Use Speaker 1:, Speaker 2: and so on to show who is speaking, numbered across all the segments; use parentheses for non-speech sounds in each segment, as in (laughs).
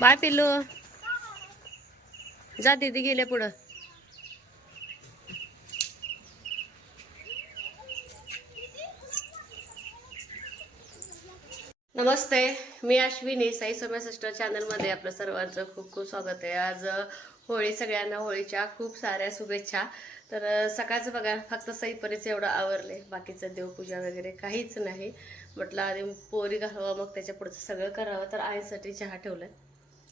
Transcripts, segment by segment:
Speaker 1: Bye पिल्लू. जा दीदी गेले पुढं. नमस्ते मी अश्विनी साई सोम्या सिस्टर चॅनलमध्ये आपलं सर्वांचं खूप खूप स्वागत आहे. आज होळी सगळ्यांना होळीच्या खूप साऱ्या शुभेच्छा. तर सकाळचं बघा फक्त सईपरीच एवढं आवरले. बाकीचं देवपूजा वगैरे काहीच नाही. म्हटलं आधी पोरी घालावं मग त्याच्या पुढचं सगळं करावं. तर आईसाठी चहा ठेवलाय.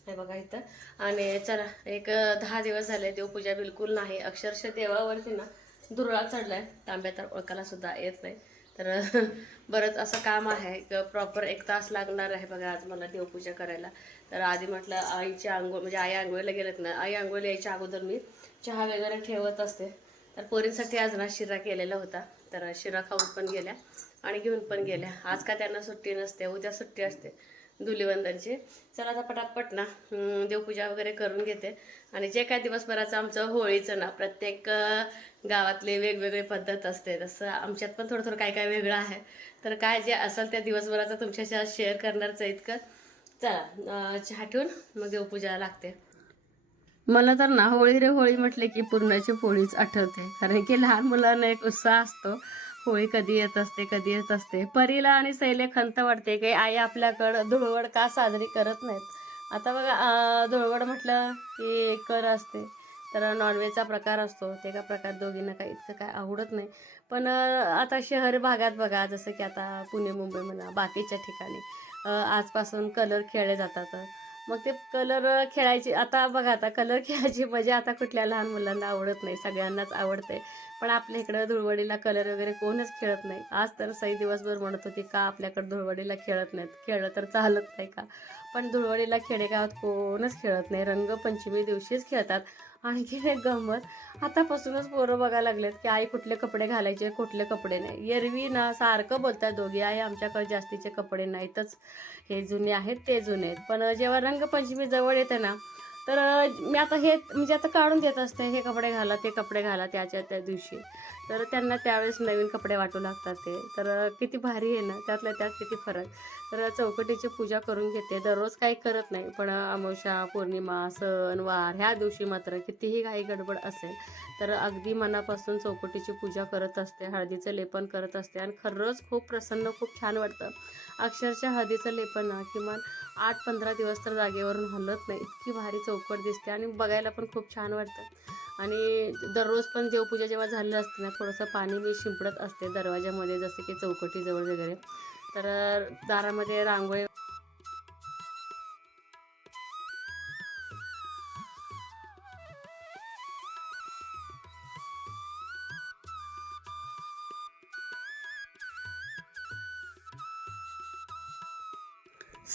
Speaker 1: हे बघा इथं. आणि चला एक दहा दिवस झाले देवपूजा बिलकुल नाही. अक्षरशः देवावरती ना दुर्ळा चढलाय. तांब्या तर ओळखायला सुद्धा येत नाही. तर (laughs) बरंच असं काम आहे. प्रॉपर एक तास लागणार आहे बघा आज मला देवपूजा करायला. तर आधी म्हटलं आईची आंघोळ म्हणजे आई आंघोळीला गेलेत ना आई आंघोळीला यायच्या अगोदर मी चहा वगैरे ठेवत असते. तर पोरींसाठी आज ना शिरा केलेला होता. तर शिरा खाऊन पण गेल्या आणि घेऊन पण गेल्या. आज का त्यांना सुट्टी नसते. उद्या सुट्टी असते. धुलीवंदनची. चला आता पटापट ना देवपूजा वगैरे करून घेते. आणि जे काय दिवसभराचं आमचं होळीचं ना प्रत्येक गावातले वेगवेगळी पद्धत असते. तसं आमच्यात पण थोडं थोडं काय काय वेगळं आहे. तर काय जे असेल त्या दिवसभराचं तुमच्याशी शेअर करणारचं इतकं. चला चहा ठेवून मग देवपूजा लागते. मला तर ना होळी रे होळी म्हटले की पूर्णाची पोळीच आठवते. कारण की लहान मुलांना एक उत्साह असतो. होळी कधी येत असते कधी येत असते. परीला आणि सैले खंत वाटते की आई आपल्याकडं धुळवड का साजरी करत नाहीत. आता बघा धुळवड म्हटलं की कर असते. तर नॉनव्हेजचा प्रकार असतो. ते का प्रकार दोघींना काही इतकं काय आवडत नाही. पण आता शहर भागात बघा जसं की आता पुणे मुंबई म्हणा बाकीच्या ठिकाणी आजपासून कलर खेळले जातात. मग ते कलर खेळायची आता बघा आता कलर (laughs) खेळायची मजा आता कुठल्या लहान मुलांना आवडत नाही. सगळ्यांनाच आवडते. पण आपल्या इकडं धुळवडीला कलर वगैरे कोणच खेळत नाही. आज तर सई दिवसभर म्हणत होती का आपल्याकडे धुळवडीला खेळत नाहीत. खेळलं तर चालत नाही का? पण धुळवडीला खेडेगावात कोणच खेळत नाही. रंगपंचमी दिवशीच खेळतात. आणखी एक गंमत आतापासूनच पोरं बघायला लागलेत की आई कुठले कपडे घालायचे कुठले कपडे नाही. एरवी ना सारखं बोलतात दोघी आई आमच्याकडे जास्तीचे कपडे नाहीतच. हे जुने आहेत ते जुने आहेत. पण जेव्हा रंगपंचमी जवळ येते ना तर मी आता हे म्हणजे आता काढून देत असते. हे कपडे घाला ते कपडे घाला त्याच्या त्या दिवशी. तर त्यांना त्यावेळेस नवीन कपडे वाटू लागतात ते. तर किती भारी आहे ना त्यातल्या त्यात किती फरक. तर चौकटीची पूजा करून घेते. दररोज काही करत नाही पण अमावस्या पौर्णिमा सण वार ह्या दिवशी मात्र कितीही काही गडबड असेल तर अगदी मनापासून चौकटीची पूजा करत असते हळदीचं लेपन करत असते. आणि खरंच खूप प्रसन्न खूप छान वाटतं. अक्षरशः हळदीचं लेपन किमान आठ पंधरा दिवस तर जागेवरून हलत नाही. इतकी भारी चौकट दिसते आणि बघायला पण खूप छान वाटतं. आणि दररोज पण देवपूजा जेव्हा झालेलं असते ना थोडंसं पाणी मी शिंपडत असते दरवाजामध्ये जसं की चौकटीजवळ वगैरे. तर दारामध्ये रांगोळी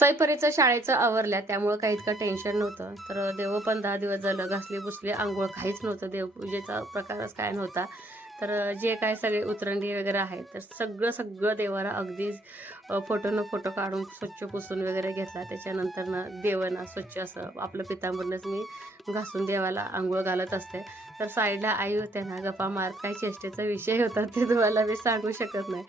Speaker 1: सैपरीचं शाळेचं आवरल्या त्यामुळं काही इतकं टेन्शन नव्हतं. तर देव पण दहा दिवस झालं घासली बुसली आंघोळ काहीच नव्हतं. देवपूजेचा प्रकारच काय नव्हता. तर जे काय सगळे उतरंडी वगैरे आहेत तर सगळं सगळं देवाला अगदी फोटोनं फोटो काढून स्वच्छ पुसून वगैरे घेतला. त्याच्यानंतरनं देवांना स्वच्छ असं आपलं पितांबरनंच मी घासून देवाला आंघोळ घालत असते. तर साईडला आई होत्या ना गप्पा मार काय चेष्टेचा विषय होता ते तुम्हाला मी सांगू शकत नाही.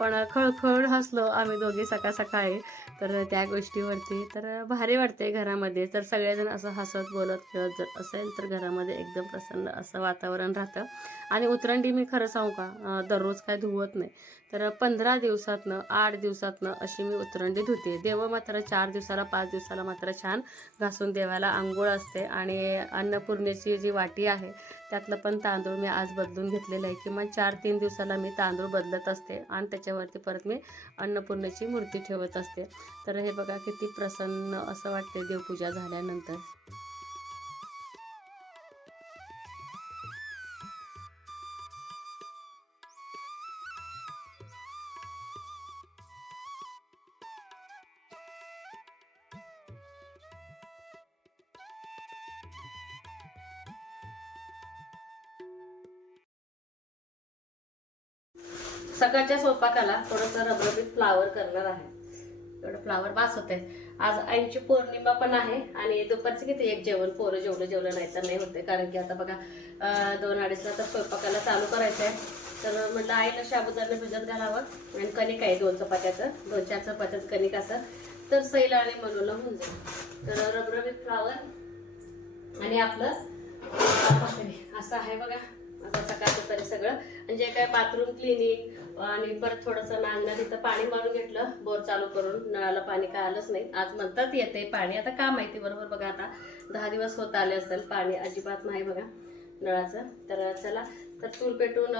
Speaker 1: पण खळखळ हसलो आम्ही दोघे सकाळ सकाळी. तर त्या गोष्टीवरती तर भारी वाटते घरामध्ये. तर सगळेजण असं हसत बोलत खेळत जर असेल तर घरामध्ये एकदम प्रसन्न असं वातावरण राहतं. आणि उतरंडी मी खरं सांगू का? दररोज काय धुवत नाही. तर पंधरा दिवसातनं आठ दिवसातनं अशी मी उतरंडी धुते. देव मात्र चार दिवसाला पाच दिवसाला मात्र छान घासून देवाला आंघोळ असते. आणि अन्नपूर्णेची जी वाटी आहे त्यातलं पण तांदूळ मी आज बदलून घेतलेलं आहे. किमान चार तीन दिवसाला मी तांदूळ बदलत असते आणि त्याच्यावरती परत मी अन्नपूर्णेची मूर्ती ठेवत असते. तर हे बघा किती प्रसन्न असं वाटते देवपूजा झाल्यानंतर. थोडंसं रबरबीत फ्लावर करणार आहे. एवढं फ्लावर बास आहे आज आईची पौर्णिमा पण आहे आणि दुपारचं किती एक जेवण पोरं जेवढं जेवलं नाही तर नाही होते कारण की आता बघा दोन अडीचला तर स्वयंपाकाला चालू करायचं आहे तर म्हटलं आईला शाबुदाना भिजत घालावं आणि कणिक आहे दोन चपात्याचं. दोन चार चपात्याचं कणिक असं. तर सैला आणि मनोला होऊन जाईल. तर रबरबीत फ्लावर आणि आपलं असं आहे बघा. आता सकाळचं तरी सगळं. आणि जे काय बाथरूम क्लिनिक आणि परत थोडंसं नांगणार तिथं पाणी मारून घेतलं बोर चालू करून नळाला पाणी काय आलंच नाही. आज म्हणतात येते पाणी. आता का माहिती बरोबर बघा आता. दहा दिवस होत आले असेल पाणी. अजिबात नाही बघा नळाचं. तर चला तर चूल पेटून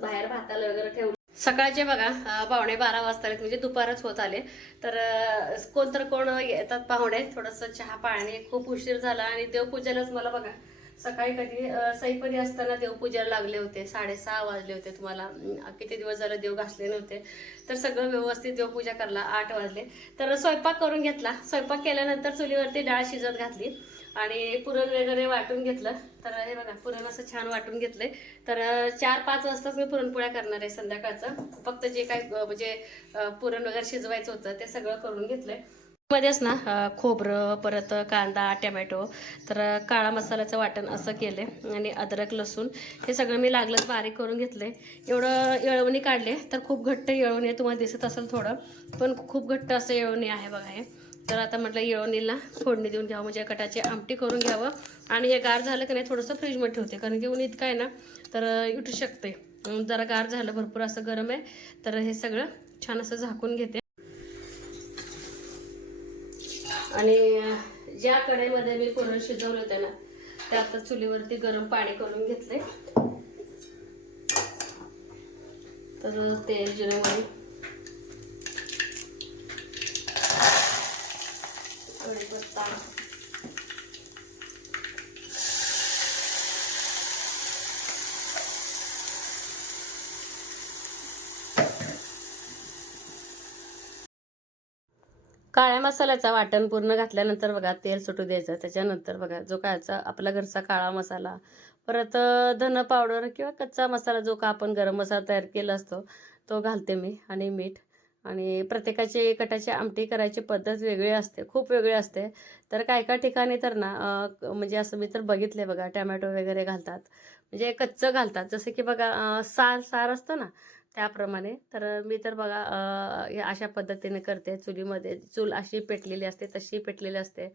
Speaker 1: बाहेर भाताला वगैरे ठेवून. सकाळचे बघा पाहुणे पावणे बारा वाजता आलेत, म्हणजे दुपारच होत आले. तर कोण तर कोण येतात पाहुणे? थोडंसं चहा पाणी. खूप उशीर झाला आणि देवपूजनच मला बघा. सकाळी कधी सईपणी सईपरी असताना देवपूजेला लागले होते. साडेसहा वाजले होते तुम्हाला. किती दिवस झालं देव घासले नव्हते. तर सगळं व्यवस्थित देवपूजा करला आठ वाजले. तर स्वयंपाक करून घेतला. स्वयंपाक केल्यानंतर चुलीवरती डाळ शिजत घातली आणि पुरण वगैरे वाटून घेतलं. तर हे बघा पुरण असं छान वाटून घेतलंय. तर चार पाच वाजताच मी पुरणपोळ्या करणार आहे संध्याकाळचं. फक्त जे काय म्हणजे पुरण वगैरे शिजवायचं होतं ते सगळं करून घेतलंय. मध्येच ना खोबरं परत कांदा टमॅटो तर काळा मसाल्याचं वाटण असं केलं आणि अद्रक लसूण हे सगळं मी लागलंच बारीक करून घेतले एवढं येळवणी काढले तर खूप घट्ट येळवणी आहे तुम्हाला दिसत असेल थोडं पण खूप घट्ट असं येळवणी आहे बघा हे. तर आता म्हटलं येळवणीला फोडणी देऊन घ्यावं म्हणजे कटाची आमटी करून घ्यावं आणि हे गार झालं की नाही थोडंसं फ्रीजमध्ये ठेवते कारण की ऊन इतकं आहे ना तर इटू शकते. जरा गार झालं भरपूर असं गरम आहे तर हे सगळं छान असं झाकून घेते. आणि ज्या कडेमध्ये मी पुरण शिजवलं होतं ना त्या आता चुलीवरती गरम पाणी करून घेतले तर तेल जिरं कडीपत्ता काळ्या मसाल्याचा वाटण पूर्ण घातल्यानंतर बघा तेल सुटू द्यायचं. त्याच्यानंतर बघा जो कायचा आपला घरचा काळा मसाला परत धन पावडर किंवा कच्चा मसाला जो का आपण गरम मसाला तयार केला असतो तो घालते मी आणि मीठ. आणि प्रत्येकाची कटाची आमटी करायची पद्धत वेगळी असते खूप वेगळी असते. तर काय काय ठिकाणी तर ना म्हणजे असं मी तर बघितले बघा टॅमॅटो वगैरे घालतात. म्हणजे कच्चं घालतात. जसं की बघा सार सार असतं ना त्याप्रमाणे. तर मी तर बघा या अशा पद्धतीने करते. चुलीमध्ये चूल अशी पेटलेली असते तशी पेटलेली असते.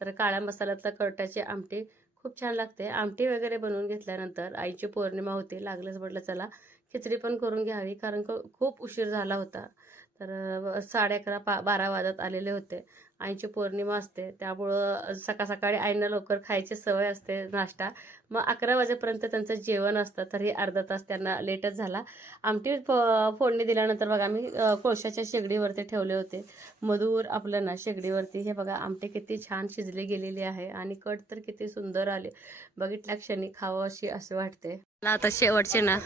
Speaker 1: तर काळ्या मसाल्यातलं कटाची आमटी खूप छान लागते. आमटी वगैरे बनवून घेतल्यानंतर आईची पौर्णिमा होती लागलंच म्हटलं चला खिचडी पण करून घ्यावी. कारण क- खूप उशीर झाला होता. तर साडे अकरा पा बारा वाजत आलेले होते. आईची पौर्णिमा असते. त्यामुळं सकाळ सकाळी आईंना लवकर खायची सवय असते नाश्ता. मग अकरा वाजेपर्यंत त्यांचं जेवण असतं. तरी अर्धा तास त्यांना लेटच झाला. आमटी फ- फोडणी दिल्यानंतर बघा आम्ही कोळशाच्या शेगडीवरती ठेवले होते. मधूर आपलं ना शेगडीवरती. हे बघा आमटी किती छान शिजली गेलेली आहे आणि कट तर किती सुंदर आले. बघितल्या क्षणी खावं अशी असे वाटते. मला आता शेवटचे ना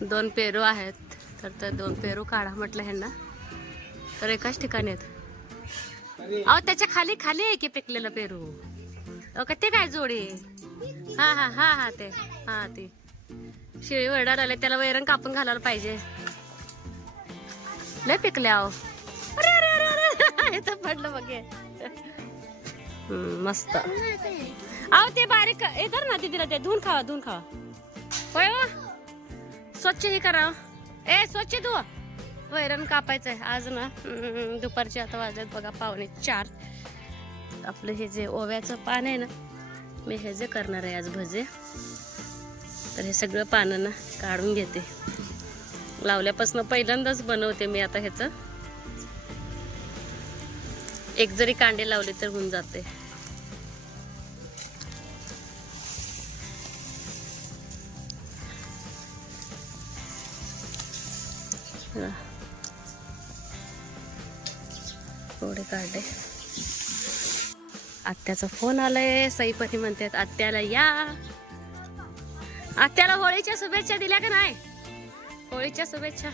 Speaker 1: दोन पेरू आहेत. तर ते दोन पेरू काढा म्हटलं ह्यांना. तर एकाच ठिकाणी आहेत. अहो त्याच्याखाली खाली आहे की पिकलेलं पेरू? अहो का ते काय जोडी हा हा हा हा ते. हा ते. शिळी वरडार आले त्याला वैरण कापून घालायला पाहिजे. लय पिकले अहो. अरे अरे अरे अरे पडलं बघे मस्त. अहो ते बारीक हे कर ना तिला ते. धुवून खावा धुवून खावा. होय हो. स्वच्छ हे करा. ए स्वच्छ धुवा. वैरण कापायचं आहे आज ना दुपारचे आता वाजलेत बघा पावणे चार. आपलं हे जे ओव्याचं पान आहे ना मी हे जे करणार आहे आज भजे तर हे सगळं पानं ना काढून घेते. लावल्यापासून पहिल्यांदाच बनवते मी आता ह्याचं. एक जरी कांडे लावले तर होऊन जाते. Yeah. थोडे काढले. आत्याचा फोन आलाय सईपती म्हणतात आत्याला या. आत्याला होळीच्या शुभेच्छा दिल्या का नाही? होळीच्या शुभेच्छा.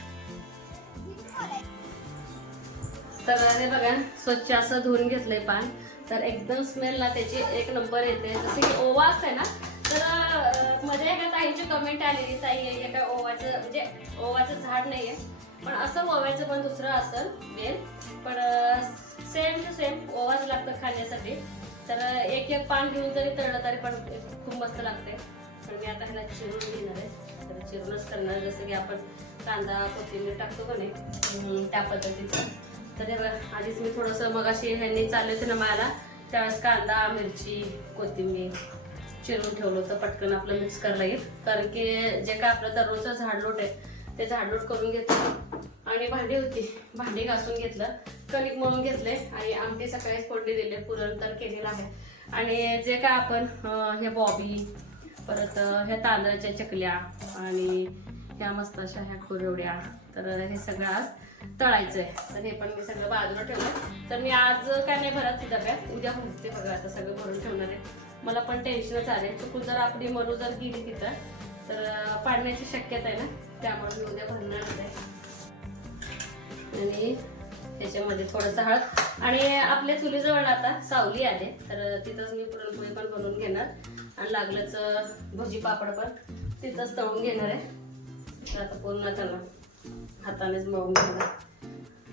Speaker 1: तर अरे बघा स्वच्छ असं धुवून घेतलंय पान. तर एकदम स्मेल ना त्याची एक नंबर येते. जसं की ओवा असते ना तर मध्ये एका ताईंची कमेंट आलेली ताई आहे ओवाचं म्हणजे ओवाचं झाड नाहीये. पण असं ओव्याचं पण दुसरं असेल बेल पण सेम टू सेम ओवाच लागतं खाण्यासाठी. तर एक एक पान घेऊन जरी तळलं तरी पण खूप मस्त लागते. पण मी आता ह्याला चिरून घेणार आहे. तर चिरूनच करणार जसं की आपण कांदा कोथिंबीर टाकतो का नाही त्या पद्धतीचं. तर आधीच मी थोडंसं मग अशी ह्यांनी चालले होते ना मला त्यावेळेस कांदा मिरची कोथिंबीर चिरून ठेवलं होतं पटकन आपलं मिक्स करायला येईल. कारण की जे काय आपलं दररोजचं झाडलोट आहे ते झाडलोट करून घेतो. आणि भांडी होती. भांडी घासून घेतलं. कणिक मळून घेतले आणि आमटी सकाळीच फोडणी दिले. पुरण तर केलेलं आहे. आणि जे काय आपण हे बॉबी परत ह्या तांदळाच्या चकल्या आणि ह्या मस्त अशा ह्या कुरवड्या तर हे सगळं आज तळायचं आहे तर हे पण मी सगळं बाजूला ठेवलं तर मी आज काय नाही भरत ती डब्यात उद्या भरते बघा आता सगळं भरून ठेवणार आहे. मला पण टेन्शनच आले चुकून जर आपली मनू जर गेली तिथं तर पाडण्याची शक्यता आहे ना. त्यामुळे मी उद्या भरणार आहे आणि त्याच्यामध्ये थोडंसं हळद. आणि आपल्या चुलीजवळ आता सावली आले तर तिथंच मी पुरणपोळी पण बनवून घेणार. आणि लागलंच भजी पापड पण तिथंच तळून घेणार आहे. तर आता पूर्ण त्याला हातानेच मळून घेणार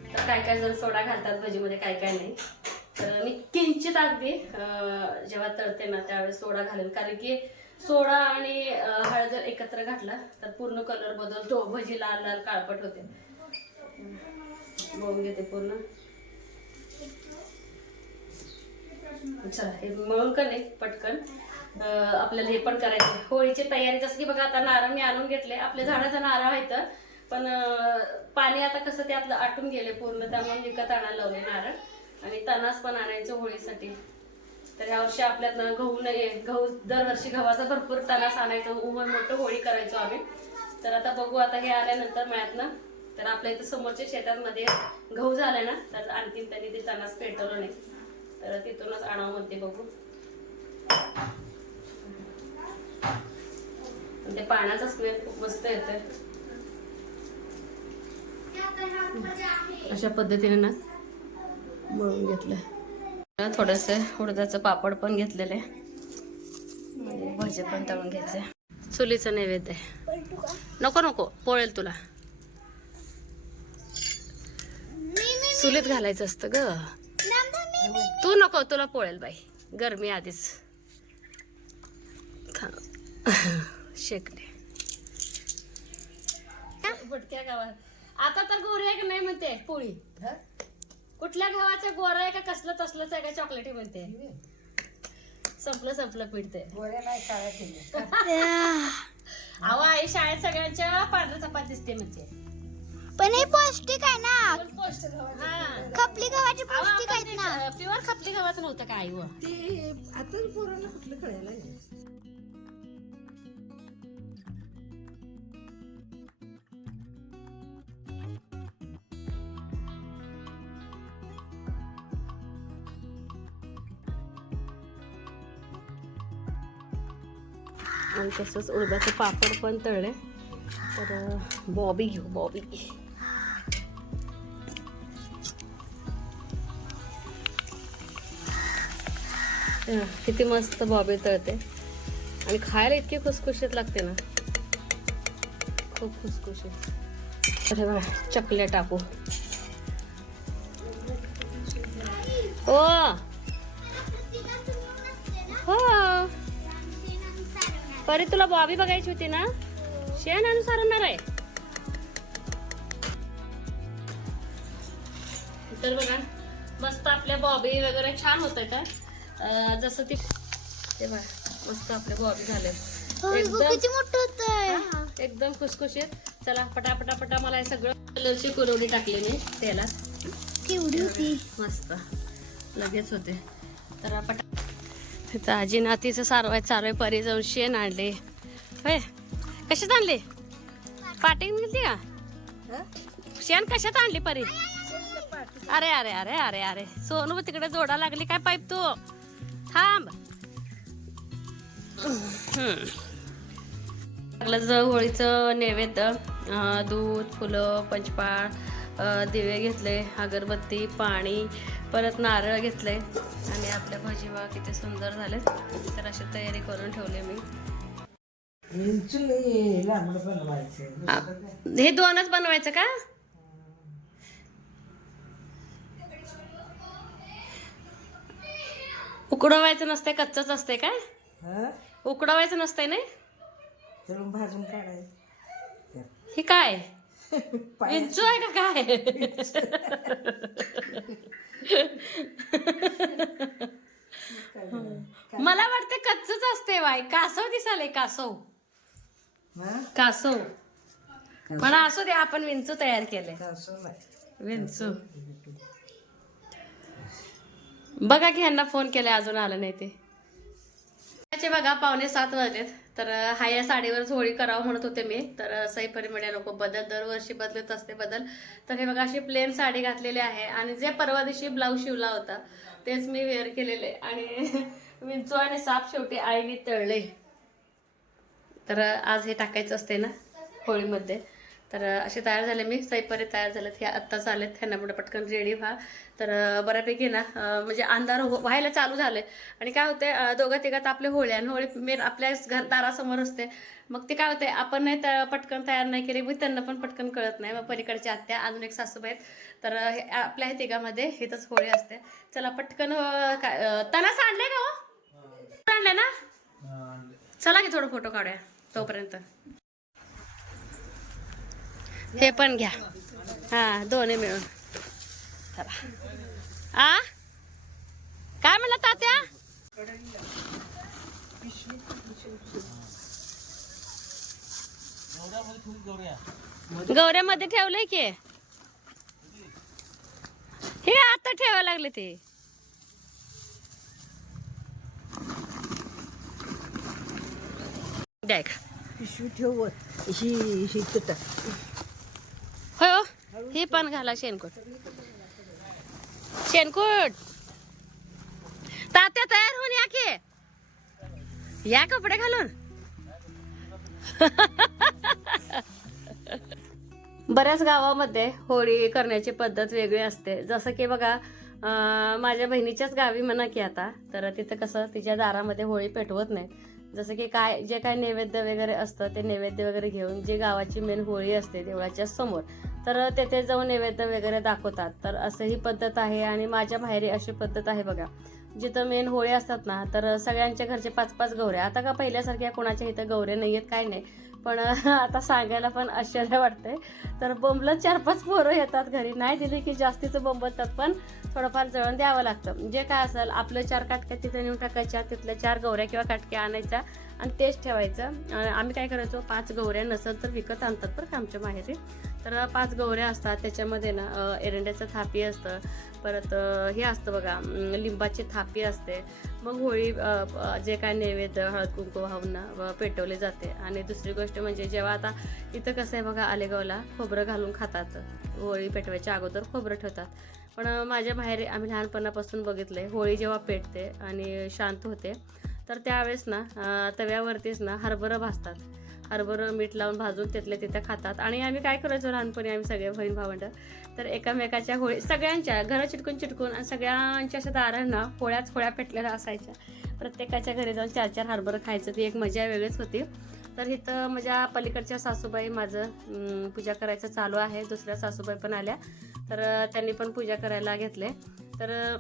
Speaker 1: तर काय काय जण सोडा घालतात भजीमध्ये काय काय नाही. तर मी किंचित अगदी जेव्हा तळते ना त्यावेळेस सोडा घालेल कारण की सोडा आणि हळद जर एकत्र घातला तर पूर्ण कलर बदलतो. भजी लाल लाल काळपट होते. मळून घेते पूर्ण. चला हे मळून का नाही? पटकन. आपल्याला हे पण करायचं होळीची तयारी जसं की बघा आता नारळ मी आणून घेतले. आपल्या झाडाचा नारळ आहे तर. पण पाणी आता कसं त्यातलं आटून गेले पूर्ण त्यामुळे विकत आणायला लावले नारळ. आणि तणास पण आणायचं होळीसाठी. तर यावर्षी आपल्यात गहू नाही गहू दरवर्षी गव्हाचा भरपूर तणास आणायचं. उमर मोठं होळी करायचो आम्ही. तर आता बघू आता हे आल्यानंतर मळ्यातनं तर आपल्या इथं समोरच्या शेतामध्ये गहू झालाय ना तर आणखीन त्यांनी ते तणास पेटवलं नाही. तर तिथूनच आणावं म्हणते बघू. ते पाण्याचा स्मेल खूप मस्त येतोय. अशा पद्धतीने ना मळून घेतलं थोडस उडदाचं पापड पण घेतलेलं आहे. भजे पण तळून घ्यायचे चुलीचं नैवेद्य आहे. नको नको पोळेल तुला. चुलीत घालायचं असतं ग. तू नको तुला पोळेल बाई. गरमी आधीच. भटक्या गावात. आता तर गोरी आहे का नाही म्हणते पोळी? कुठल्या गव्हाच्या गोरा आहे का कसलं तसलंच आहे का चॉकलेटी म्हणते? संपलं संपलं पीठ ते अहो आई शाळेत सगळ्यांच्या पांढऱ्या चपात दिसते म्हणते.
Speaker 2: पण हे पौष्टिक आहे ना.
Speaker 1: हा.
Speaker 2: खपली गव्हाची पौष्टिक आहेत ना.
Speaker 1: प्युअर खपली गव्हाचं नव्हतं का आई व. आणि तसंच उडदाचं पापड पण तळले तर बॉबी घेऊ बॉबी. किती मस्त बॉबी तळते. आणि खायला इतकी खुसखुशीत लागते ना. खूप खुसखुशीत. अरे बा चकल्या टाकू. ओ हो. परी तुला बॉबी बघायची होती ना? शेण अनुसारणार आहे. तर बघा मस्त आपल्या बॉबी वगैरे छान होत आहेत जसं ती ते बघा मस्त आपले बॉबी झाले एकदम
Speaker 2: किती मोठं होतंय.
Speaker 1: हा, एकदम खुसखुशीत. चला पटा पटा पटा मला हे सगळं कलरची कुरवडी टाकली मी तेलात
Speaker 2: केवढी होती?
Speaker 1: मस्त. लगेच होते. तर पटा तिथं आजी नातीचं सारवाय आहे परी जाऊन शेण आणले. होय? कशात आणले? पाटी मिळते का? शेण कशात आणली परी? अरे अरे अरे अरे अरे. सोनू तिकडे जोडा लागली. काय पाईप तू? थांब. हम्म. लागलं ज- होळीचं नैवेद्य दूध फुलं पंचपाळ दिवे घेतले अगरबत्ती पाणी परत नारळ घेतले आणि आपल्या भजी बघा किती सुंदर झाले तर अशी तयारी करून ठेवली मी. हे दोनच बनवायचं का? उकडवायचं नसतंय कच्चच असते काय? उकडवायचं नसतंय नाही?
Speaker 3: तळून भाजून काढायचं.
Speaker 1: हे काय? (laughs) विंचू आहे का काय? मला वाटते कच्चच असते बाई. कासव दिसाले कासव.
Speaker 3: हा?
Speaker 1: कासव. पण असू दे आपण विंचू तयार केले
Speaker 3: कासव नाही.
Speaker 1: विंचू. बघा की ह्यांना फोन केला अजून आलं नाही ते. त्याचे बघा पावणे सात वाजलेत. तर अं, हा या साडीवरच होळी करावं म्हणत होते मी. तर अं, सईपरी नको बदल दरवर्षी बदलत असते बदल. तर हे बघा अशी प्लेन साडी घातलेली आहे. आणि जे परवा दिवशी ब्लाऊज शिवला होता तेच मी वेअर केलेले. आणि (laughs) विंचू आणि साप शेवटी आईने तळले. तर आज हे टाकायचं असते ना होळीमध्ये. तर असे तयार झाले मी. सैपरी तयार झालेत ह्या आत्ताच आलेत. त्यांना पुढे पटकन रेडी व्हा. तर बऱ्यापैकी ना म्हणजे अंधार हो- व्हायला चालू झाले आणि काय होते दोघं तिघात आपले होळी आणि होळी मेन आपल्या घर दारासमोर असते. मग ते काय होते आपण नाही त- पटकन तयार नाही केली मग त्यांना पण पटकन कळत नाही. मग पलीकडच्या आत्या अजून एक सासूबाई आहेत. तर हे आपल्या ह्या तिघामध्ये हिथंच होळी असते. चला पटकन काय अं, तणास आणले का हो? आणले ना? चला की थोडं फोटो काढूया तोपर्यंत. हे पण घ्या. हा दोन्ही मिळून. चला. आ? काय म्हणला तात्या? गौऱ्यामध्ये ठेवलंय की. हे आता ठेवायला लागले ते. द्या
Speaker 3: पिशवी ही ही
Speaker 1: हे ही पण घाला शेणकोट शेणकोट तात्या तयार होऊन या की. या कपडे घालून. बऱ्याच गावामध्ये होळी करण्याची पद्धत वेगळी असते. जसं की बघा माझ्या बहिणीच्याच गावी म्हणा की आता तर तिथं कसं तिच्या दारामध्ये होळी पेटवत नाही जसं की काय जे काय नैवेद्य वगैरे असतं ते नैवेद्य वगैरे घेऊन जी गावाची मेन होळी असते देवळाच्या समोर तर तेथे जाऊन नैवेद्य वगैरे दाखवतात. तर असं ही पद्धत आहे आणि माझ्या माहेरी अशी पद्धत आहे बघा. जिथं मेन होळी असतात ना तर सगळ्यांच्या घरचे पाच पाच गौऱ्या आता का पहिल्यासारख्या कोणाच्या इथं गौऱ्या नाही आहेत काय नाही. पण (laughs) आता सांगायला पण आश्चर्य वाटतंय. तर बोंबलं चार पाच पोरं येतात घरी. नाही दिली की जास्तीचं बोंबतात पण थोडंफार जळण द्यावं लागतं. जे काय असेल आपलं चार काटक्या तिथं नेऊन टाकायच्या तिथल्या चार गौऱ्या किंवा काटक्या आणायच्या आणि तेच ठेवायचं. आम्ही काय करायचो पाच गौऱ्या नसेल तर विकत आणतात बरं का आमच्या माहेरी. तर पाच गवऱ्या असतात त्याच्यामध्ये ना एरंड्याचं थापी असतं परत हे असतं बघा लिंबाची थापी असते. मग होळी जे काय नैवेद्य हळद कुंकू वाहून पेटवले जाते. आणि दुसरी गोष्ट म्हणजे जेव्हा आता इथं कसं आहे बघा आलेगावला खोबरं घालून खातात. होळी पेटवायच्या अगोदर खोबरं ठेवतात. पण माझ्या बाहेर आम्ही लहानपणापासून बघितलंय होळी जेव्हा पेटते आणि शांत होते तर त्यावेळेस ना तव्यावरतीच ना हरभरं भाजतात. हरभरं मीठ लावून भाजून तिथले तिथं खातात. आणि आम्ही काय करायचो लहानपणी आम्ही सगळे बहीण भावंड. तर एकामेकाच्या होळी सगळ्यांच्या घरं चिटकून चिटकून आणि सगळ्यांच्या अशा दारांना होळ्याच होळ्या पेटलेल्या असायच्या. प्रत्येकाच्या घरी जाऊन चार चार हरभरं खायचं ती एक मजा वेगळीच होती. तर इथं माझ्या पलीकडच्या सासूबाई माझं पूजा करायचं चालू आहे. दुसऱ्या सासूबाई पण आल्या. तर त्यांनी पण पूजा करायला घेतले. तर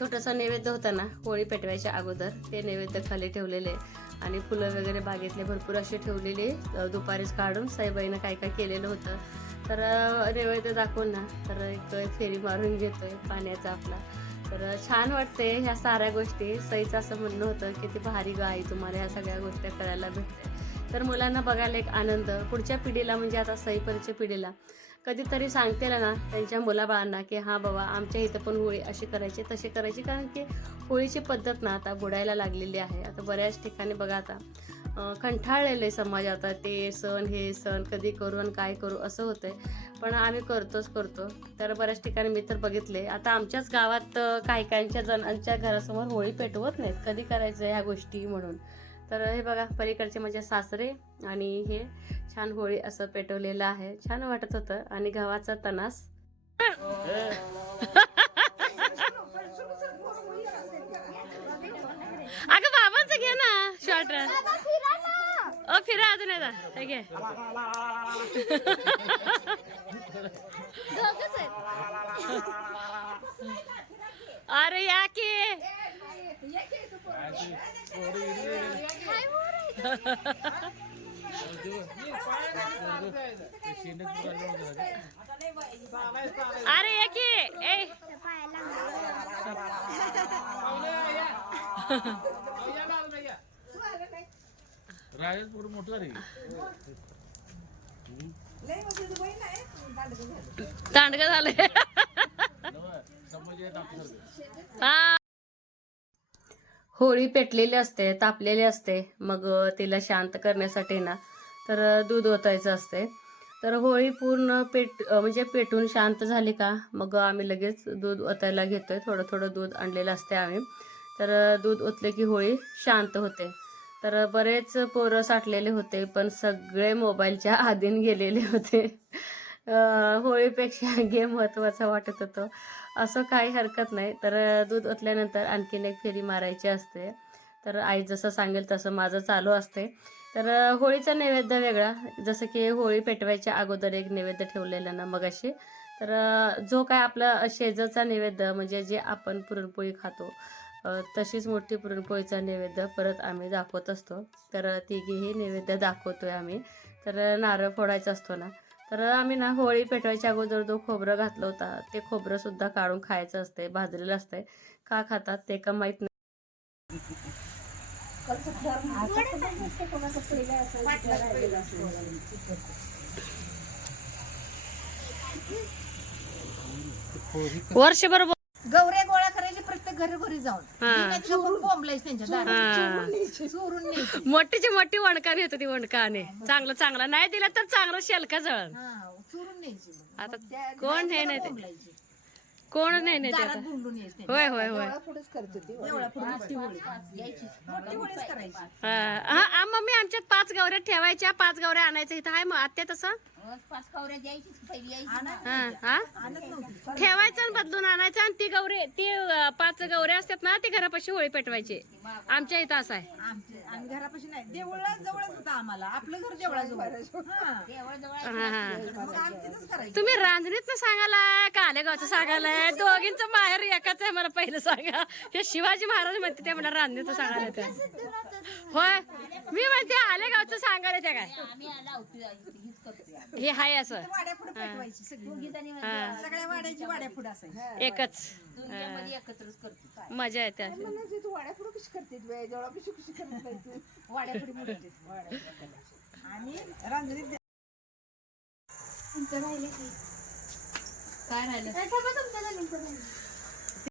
Speaker 1: छोटंसं नैवेद्य होतं ना होळी पेटवायच्या अगोदर. ते नैवेद्य खाली ठेवलेले. आणि फुलं वगैरे बागेतले भरपूर असे ठेवलेले दुपारीच काढून साईबाईनं काय काय केलेलं होतं. तर अं, नैवेद्य दाखवून ना तर एक फेरी मारून घेतोय पाण्याचा आपला. तर छान वाटते ह्या साऱ्या गोष्टी. सईचं असं म्हणणं होतं की ती भारी गाई तुम्हाला ह्या सगळ्या गोष्टी करायला भेटते तर मुलांना बघायला एक आनंद. पुढच्या पिढीला म्हणजे आता सईपर्यंतच्या पिढीला कधीतरी सांगते ना त्यांच्या मुलाबाळांना की हां बाबा आमच्या इथं पण होळी अशी करायची तशी करायची. कारण की होळीची पद्धत ना आता बुडायला लागलेली आहे. आता बऱ्याच ठिकाणी बघा आता कंठाळलेले आहे समाज आता ते सण हे सण कधी करू आणि काय करू असं होतंय. पण आम्ही करतोच करतो. तर बऱ्याच ठिकाणी मी तर बघितले. आता आमच्याच गावात काही काहींच्या जणांच्या घरासमोर होळी पेटवत नाहीत. कधी करायचं ह्या गोष्टी म्हणून. तर हे बघा पलीकडचे माझे सासरे आणि हे छान होळी असं पेटवलेलं आहे. छान वाटत होतं आणि गव्हाचा तणास. अगं बाबांचं घे ना शॉर्ट ओ फिरा अजून हे घे. अरे या की. अरे ये की ए
Speaker 4: राजपूर मोठं रे
Speaker 1: दांडग हा. होळी पेटलेली असते तापलेली असते. मग तिला शांत करण्यासाठी ना तर दूध ओतायचं असते. तर होळी पूर्ण पेट म्हणजे पेटून शांत झाली का मग आम्ही लगेच दूध ओतायला घेतोय. थोडं थोडं दूध आणलेलं असते आम्ही. तर दूध ओतले की होळी शांत होते. तर बरेच पोरं साठलेले होते पण सगळे मोबाईलच्या आधीन गेलेले होते. होळीपेक्षा (laughs) गेम महत्त्वाचा वाटत होतं. असं काही हरकत नाही. तर दूध ओतल्यानंतर आणखीन एक फेरी मारायची असते. तर आई जसं सांगेल तसं माझं चालू असते. तर होळीचा नैवेद्य वेगळा. जसं की होळी पेटवायच्या अगोदर एक नैवेद्य ठेवलेला ना मगाशी. तर जो काय आपला शेजाचा नैवेद्य म्हणजे जे आपण पुरणपोळी खातो तशीच मोठी पुरणपोळीचा नैवेद्य परत आम्ही दाखवत असतो. तर तिघीही नैवेद्य दाखवतोय आम्ही. तर नारळ फोडायचा असतो ना तर आम्ही ना होळी पेटवायच्या अगोदर जो खोबरं घातलं होता ते खोबरं सुद्धा काढून खायचं असते भाजलेलं असतंय. का खातात ते का माहीत नाही. वर्षभर
Speaker 5: करायचे प्रत्येक घरी घरी जाऊन
Speaker 1: हा.
Speaker 5: दिव्याचं पण बोंबलायचं त्यांच्या दारात
Speaker 1: हा.
Speaker 5: चोरून न्यायची
Speaker 1: मोठीची मोठी वणकाने होती ती वणकाने चांगलं चांगलं नाही दिलं तर चांगलं शेलका जळण
Speaker 5: हा चोरून न्यायची मग.
Speaker 1: आता
Speaker 5: मग त्या
Speaker 1: कोण हे नाही ते?
Speaker 5: बोंबलायची.
Speaker 1: कोण नाही नाही
Speaker 5: दारात यायची.
Speaker 1: होय होय होय.
Speaker 3: पुढेच करत होती
Speaker 5: देवळापुढे मोठी होळी. मोठी होळीच करायची.
Speaker 1: हा मम्मी आमच्यात पाच गवऱ्या ठेवायच्या पाच गवऱ्या आणायच्या इथं. आहे मग आत्या तसं?
Speaker 5: पाच कावऱ्या द्यायचीच पहिली यायची
Speaker 1: हा हा?
Speaker 5: आणत नव्हती.
Speaker 1: ठेवायचं आणि बदलून आणायचं आणि ती गौरे ती अं, पाच गौऱ्या असतात ना ती घरापाशी होळी पेटवायची. आमच्या इथं असं आहे.
Speaker 5: आमचे आम्ही घरापाशी नाही. देवळा जवळच होतं आम्हाला. आपलं घर देवळाजवळ. हा.
Speaker 1: हा हा.
Speaker 5: मग आम्ही तिथंच करायचं.
Speaker 1: तुम्ही रांजणीत सांगालाय का आलेगावचं दोघींचं माहेर एकाच आहे मला पहिलं सांगा. हे शिवाजी महाराज म्हणते ते मला रांजणीचं सांगायला त्या होय? मी म्हणते आलेगावचं सांगायला त्या काय? हे हाय असं. एकच. हा. मजा येते
Speaker 5: आणि रांजणीत
Speaker 1: काय राहिलं?